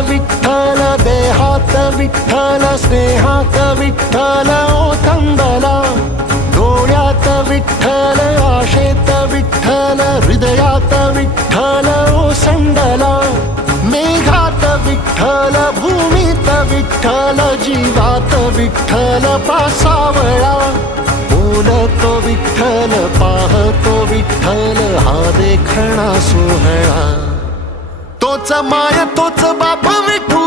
विठ्ठल, देहात विठ्ठल, स्नेहात विठ्ठल ओथंबला. डोळ्यात विठ्ठल, आशेत विठ्ठल, हृदयात विठ्ठल ओसंडला. मेघात विठ्ठल, भूमीत विठ्ठल, जीवात विठ्ठल पासावळा. बोलतो विठ्ठल, पाहतो विठ्ठल, हा देखणा सोहळा. तोच माय तोच बाप विठू